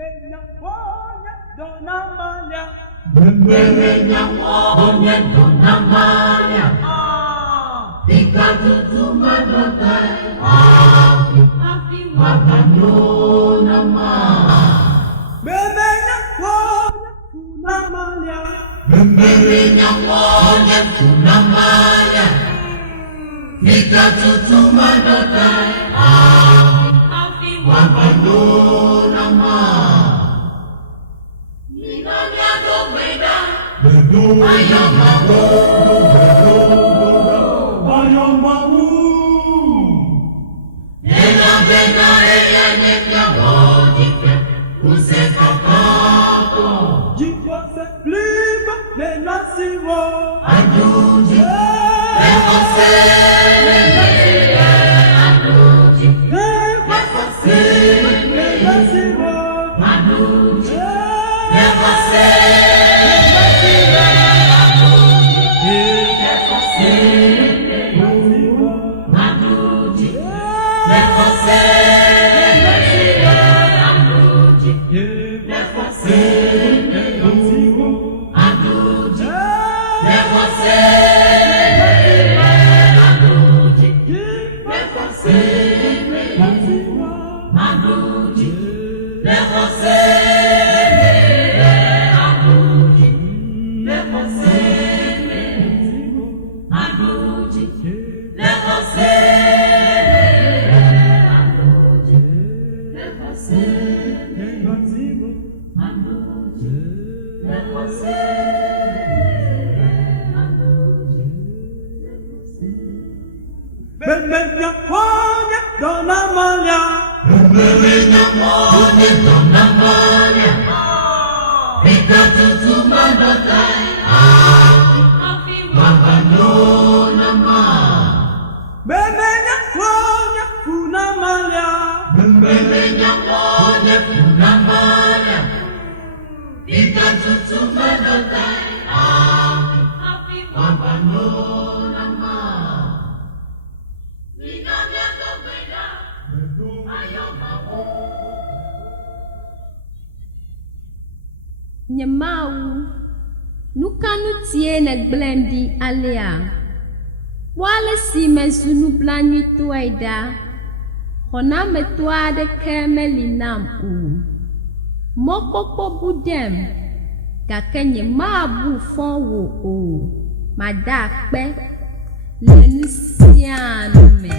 Bembelenya wonya dona malya. Tika tutuma dotai. Afi wakandona ma. Bembelenya wonya dona malya. Bembelenya wonya dona malya. Tika tutuma dotai. Afi wakandona ma. Bembelenya wonya dona malya. Bembelenya wonya dona malya. Tika tutuma dotai. Afi wakandona ma. Bembelenya wonya dona malya. Bembelenya wonya dona malya. Tika tutuma dotai. Afi wakandona ma. Nyamau nukanu tie na glendi alia wale si mezunu blanyi tuaida hona metua de kemeli nam u mokoko budem kakenye mabu fon wo o madakpe lenisianu me